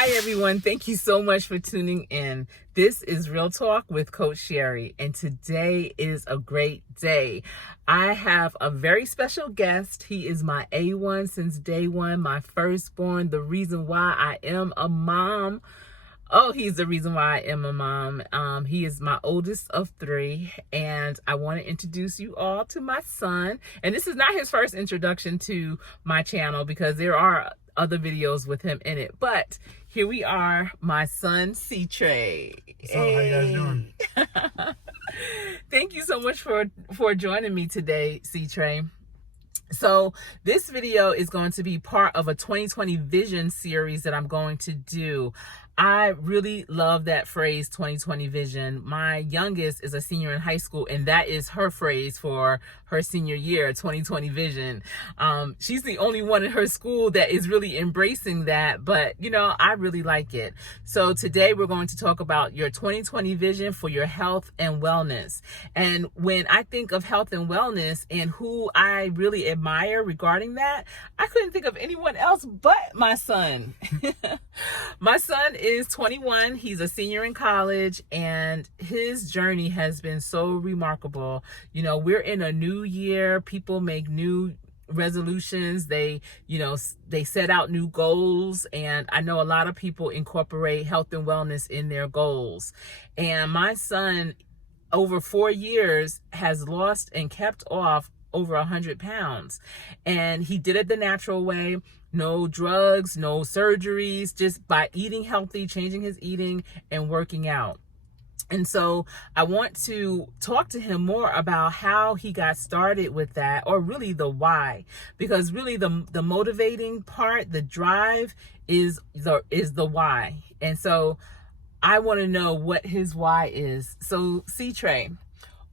Hi, everyone. Thank you so much for tuning in. This is Real Talk with Coach Sherri, and today is a great day. I have a very special guest. He is my A1 since day one, my firstborn, the reason why I am a mom. Oh, he's the reason why I am a mom. He is my oldest of three, and I want to introduce you all to my son. And this is not his first introduction to my channel because there are other videos with him in it. But here we are, my son, C-Trey. What's up? How you guys doing? Thank you so much for joining me today, C-Trey. So this video is going to be part of a 2020 vision series that I'm going to do. I really love that phrase, 2020 vision. My youngest is a senior in high school, and that is her phrase for her senior year, 2020 vision. She's the only one in her school that is really embracing that, but you know, I really like it. So today we're going to talk about your 2020 vision for your health and wellness. And when I think of health and wellness and who I really admire regarding that, I couldn't think of anyone else but my son. My son is 21. He's a senior in college, and his journey has been so remarkable. You know, we're in a new year. People make new resolutions. They set out new goals, and I know a lot of people incorporate health and wellness in their goals. And my son, over 4 years, has lost and kept off over 100 pounds, and he did it the natural way. No drugs, no surgeries, just by eating healthy, changing his eating, and working out. And so I want to talk to him more about how he got started with that, or really the why, because really the motivating part, the drive is the why. And so I want to know what his why is. So C-Trey,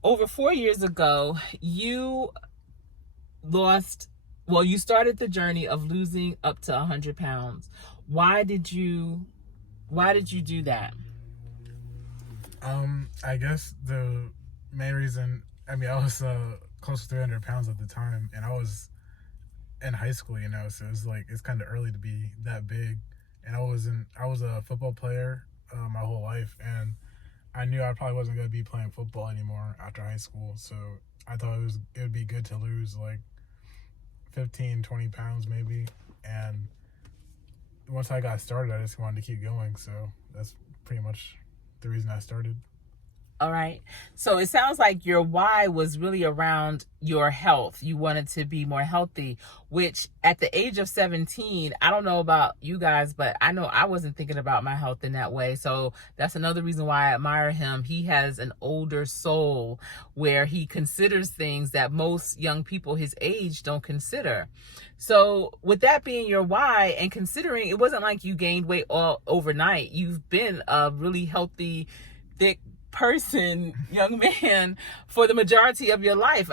over 4 years ago, you started the journey of losing up to 100 pounds. Why did you do that? I guess the main reason, I was close to 300 pounds at the time, and I was in high school, so it's kind of early to be that big. And I was a football player my whole life, and I knew I probably wasn't going to be playing football anymore after high school. So I thought it would be good to lose like 15, 20 pounds maybe. And once I got started, I just wanted to keep going. So that's pretty much the reason I started. All right. So it sounds like your why was really around your health. You wanted to be more healthy, which at the age of 17, I don't know about you guys, but I know I wasn't thinking about my health in that way. So that's another reason why I admire him. He has an older soul where he considers things that most young people his age don't consider. So with that being your why, and considering it wasn't like you gained weight all overnight, you've been a really healthy, thick person, young man, for the majority of your life.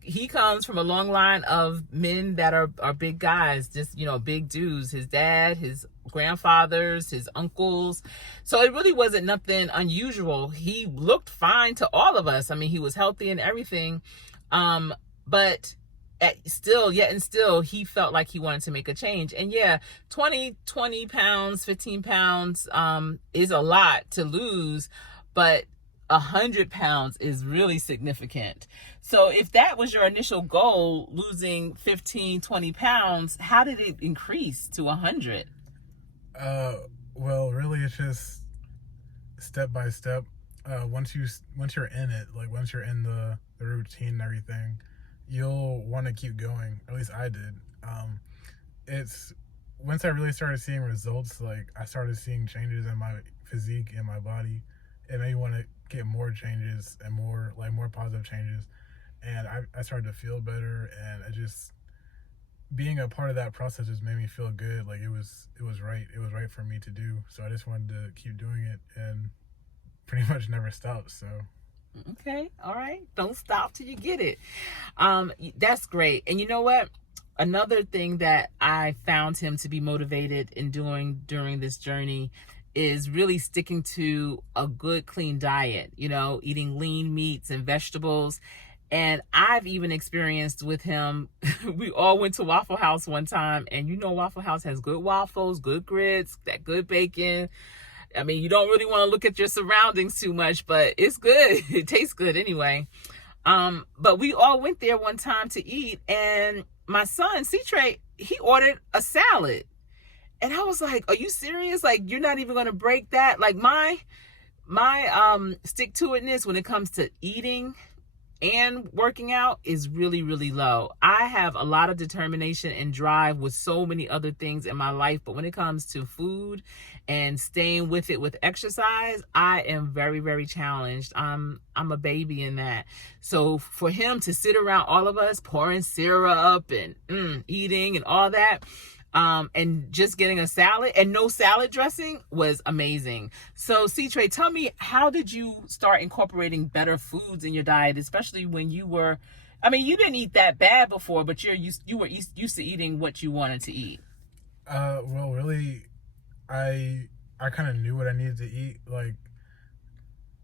He comes from a long line of men that are big guys, just, big dudes. His dad, his grandfathers, his uncles. So it really wasn't nothing unusual. He looked fine to all of us. He was healthy and everything. But still, he felt like he wanted to make a change. And yeah, 20 pounds, 15 pounds is a lot to lose, but 100 pounds is really significant. So if that was your initial goal, losing 15, 20 pounds, how did it increase to 100? Well, really, it's just step by step. Once you're in it, like once you're in the routine and everything, you'll want to keep going. At least I did. It's once I really started seeing results, like I started seeing changes in my physique, in my body. It made me want to get more changes and more positive changes. And I started to feel better, and being a part of that process just made me feel good. Like it was right. It was right for me to do. So I just wanted to keep doing it and pretty much never stop. So. Okay. All right. Don't stop till you get it. That's great. And you know what? Another thing that I found him to be motivated in doing during this journey is really sticking to a good, clean diet, eating lean meats and vegetables. And I've even experienced with him, we all went to Waffle House one time, and you know Waffle House has good waffles, good grits, that good bacon. I mean, you don't really want to look at your surroundings too much, but it's good. It tastes good anyway. But we all went there one time to eat, and my son, C-Trey, he ordered a salad. And I was like, are you serious? Like, you're not even going to break that? Like, my stick-to-itness when it comes to eating and working out is really, really low. I have a lot of determination and drive with so many other things in my life, but when it comes to food and staying with it with exercise, I am very, very challenged. I'm a baby in that. So for him to sit around all of us pouring syrup and eating and all that, and just getting a salad and no salad dressing was amazing. So C-Trey, tell me, how did you start incorporating better foods in your diet, especially when you were, I mean, you didn't eat that bad before, but you were used to eating what you wanted to eat. Well, really, I kind of knew what I needed to eat. Like,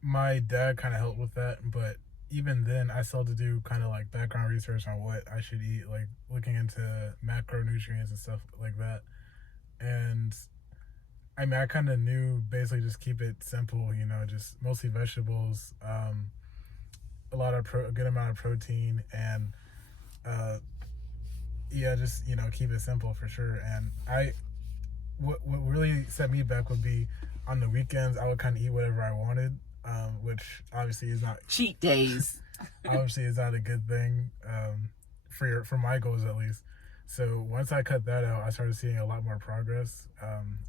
my dad kind of helped with that, but even then, I still had to do kind of like background research on what I should eat, like looking into macronutrients and stuff like that. And I mean, I kind of knew basically just keep it simple, you know, just mostly vegetables, a good amount of protein, and yeah, just, you know, keep it simple for sure. And what really set me back would be on the weekends, I would kind of eat whatever I wanted, which obviously is not Cheat days. obviously is not a good thing, for my goals at least. So once I cut that out, I started seeing a lot more progress,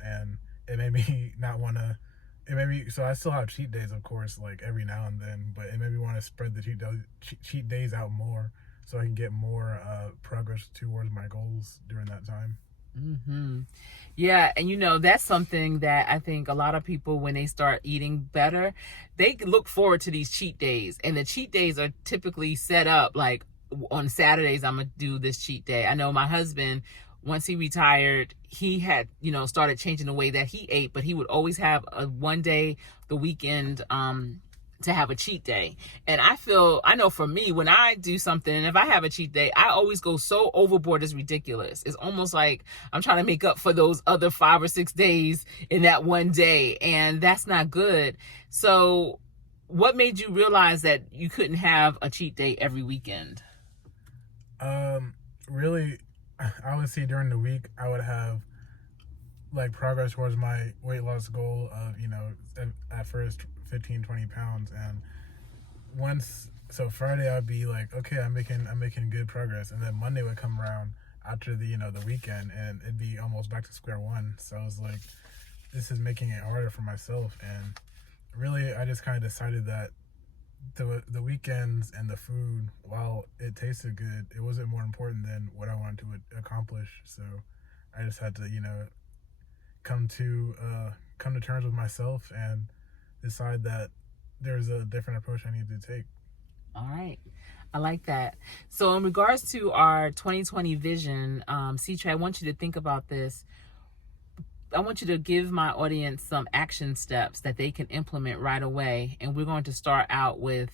and it made me not want to. It made me, so I still have cheat days, of course, like every now and then, but it made me want to spread the cheat days out more so I can get more progress towards my goals during that time. Yeah, and you know, that's something that I think a lot of people, when they start eating better, they look forward to these cheat days. And the cheat days are typically set up like on Saturdays, I'm gonna do this cheat day. I know my husband, once he retired, he had, you know, started changing the way that he ate, but he would always have a one day the weekend to have a cheat day. And I know for me, when I do something, and if I have a cheat day, I always go so overboard, it's ridiculous. It's almost like I'm trying to make up for those other 5 or 6 days in that one day, and that's not good. So what made you realize that you couldn't have a cheat day every weekend? Really, I would say during the week, I would have like progress towards my weight loss goal of, you know, at first 15-20 pounds. And so Friday I'd be like, okay, I'm making good progress. And then Monday would come around after the, you know, the weekend, and it'd be almost back to square one. So I was like, this is making it harder for myself. And really, I just kind of decided that the weekends and the food, while it tasted good, it wasn't more important than what I wanted to accomplish. So I just had to, you know, come to terms with myself and decide that there's a different approach I need to take. All right. I like that. So in regards to our 2020 vision, C-Trey, I want you to think about this. I want you to give my audience some action steps that they can implement right away. And we're going to start out with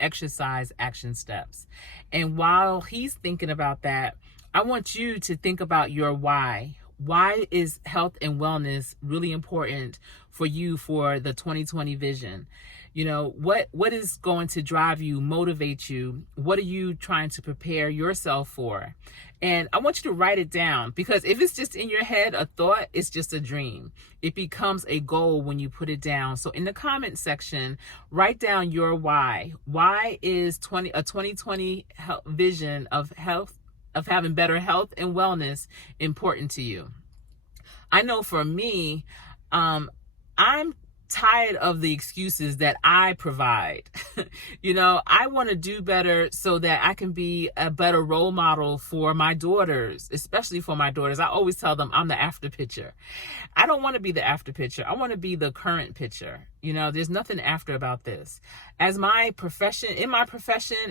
exercise action steps. And while he's thinking about that, I want you to think about your why. Why is health and wellness really important for you for the 2020 vision? You know, what is going to drive you, motivate you? What are you trying to prepare yourself for? And I want you to write it down, because if it's just in your head, a thought, it's just a dream. It becomes a goal when you put it down. So in the comment section, write down your why. Why is a 2020 vision of health, of having better health and wellness important to you? I know for me, I'm tired of the excuses that I provide. You know, I want to do better so that I can be a better role model for my daughters, especially for my daughters. I always tell them I'm the after picture. I don't want to be the after picture. I want to be the current picture. You know, there's nothing after about this. In my profession,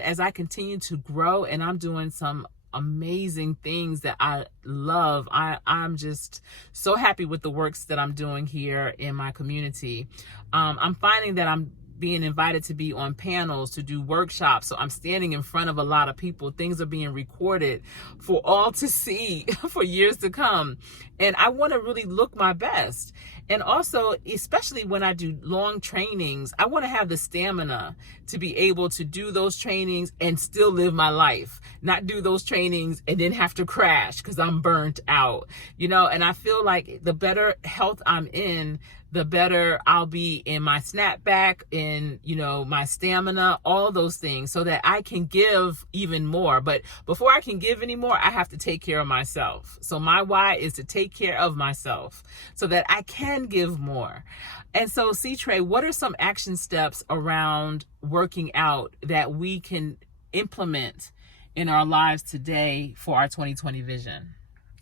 as I continue to grow and I'm doing some amazing things that I love, I'm just so happy with the works that I'm doing here in my community. I'm finding that I'm being invited to be on panels, to do workshops. So I'm standing in front of a lot of people. Things are being recorded for all to see for years to come. And I want to really look my best. And also, especially when I do long trainings, I want to have the stamina to be able to do those trainings and still live my life, not do those trainings and then have to crash because I'm burnt out, you know. And I feel like the better health I'm in, the better I'll be in my snapback, in, you know, my stamina, all those things, so that I can give even more. But before I can give any more, I have to take care of myself. So my why is to take care of myself so that I can give more. And so, C-Trey, what are some action steps around working out that we can implement in our lives today for our 2020 vision?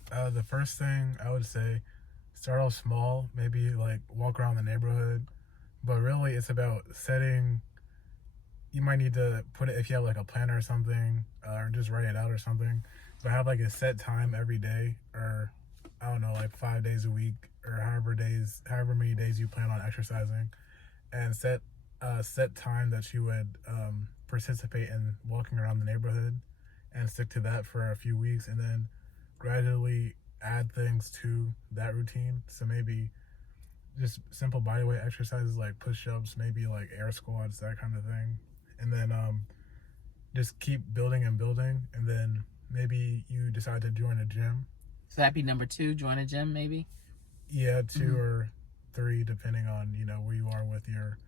The first thing I would say, start off small, maybe like walk around the neighborhood, but really it's about setting, you might need to put it, if you have like a planner or something, or just write it out or something, but have like a set time every day, or I don't know, like 5 days a week, or however many days you plan on exercising, and set time that you would participate in walking around the neighborhood, and stick to that for a few weeks, and then gradually add things to that routine. So maybe just simple bodyweight exercises like push-ups, maybe like air squats, that kind of thing, and then just keep building and building. And then maybe you decide to join a gym. So that'd be number 2, join a gym, maybe? Yeah, 2 or 3, depending on, you know, where you are with your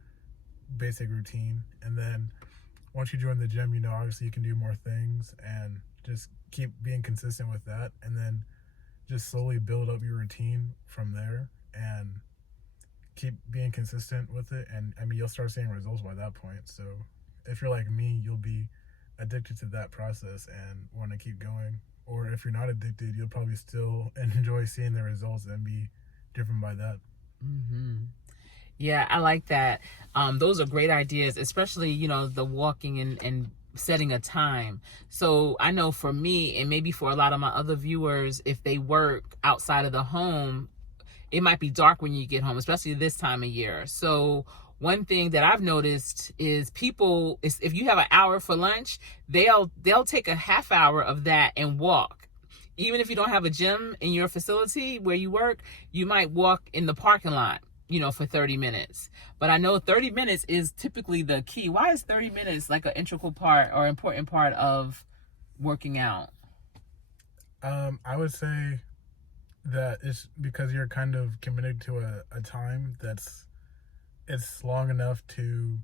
basic routine. And then once you join the gym, you know, obviously you can do more things, and just keep being consistent with that, and then just slowly build up your routine from there, and keep being consistent with it. And I mean, you'll start seeing results by that point. So if you're like me, you'll be addicted to that process and want to keep going. Or if you're not addicted, you'll probably still enjoy seeing the results and be driven by that. Yeah, I like that. Those are great ideas, especially, you know, the walking and setting a time. So I know for me, and maybe for a lot of my other viewers, if they work outside of the home, it might be dark when you get home, especially this time of year. So one thing that I've noticed is people, if you have an hour for lunch, they'll take a half hour of that and walk. Even if you don't have a gym in your facility where you work, you might walk in the parking lot, you know, for 30 minutes. But I know 30 minutes is typically the key. Why is 30 minutes like an integral part or important part of working out? I would say that it's because you're kind of committed to a time it's long enough to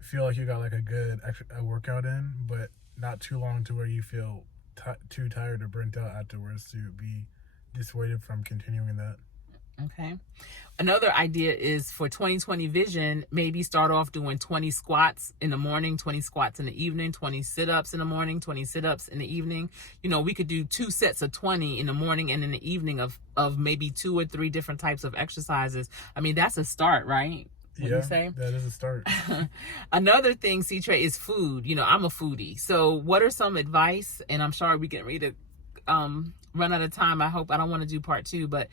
feel like you got like a good workout in, but not too long to where you feel too tired or burnt out afterwards to be dissuaded from continuing that. Okay. Another idea is for 2020 vision, maybe start off doing 20 squats in the morning, 20 squats in the evening, 20 sit-ups in the morning, 20 sit-ups in the evening. You know, we could do 2 sets of 20 in the morning and in the evening of maybe 2 or 3 different types of exercises. I mean, that's a start, right? What yeah, you say? That is a start. Another thing, C-Trey, is food. You know, I'm a foodie. So what are some advice, and I'm sorry we can read it, run out of time. I hope I don't want to do part 2, but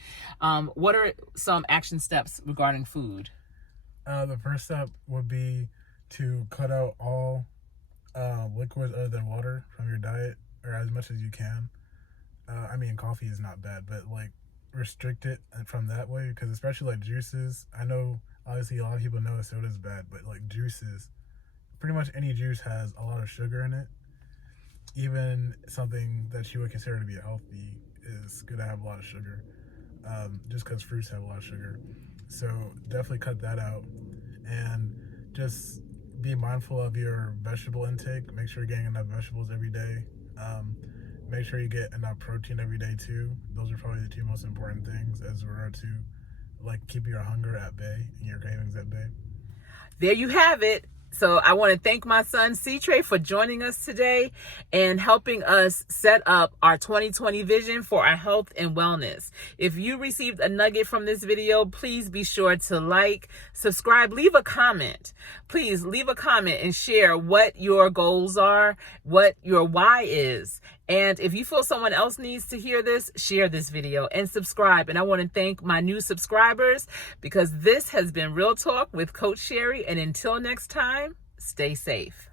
what are some action steps regarding food? The first step would be to cut out all liquids other than water from your diet, or as much as you can. I mean, coffee is not bad, but like restrict it from that way, because especially like juices, I know obviously a lot of people know soda is bad, but like juices, pretty much any juice has a lot of sugar in it. Even something that you would consider to be healthy is going to have a lot of sugar, just because fruits have a lot of sugar. So definitely cut that out, and just be mindful of your vegetable intake. Make sure you're getting enough vegetables every day. Make sure you get enough protein every day too. Those are probably the 2 most important things, as regard to like keep your hunger at bay and your cravings at bay. There you have it. So I want to thank my son, C-Trey, for joining us today and helping us set up our 2020 vision for our health and wellness. If you received a nugget from this video, please be sure to like, subscribe, leave a comment. Please leave a comment and share what your goals are, what your why is, And if you feel someone else needs to hear this, share this video and subscribe. And I want to thank my new subscribers, because this has been Real Talk with Coach Sherri. And until next time, stay safe.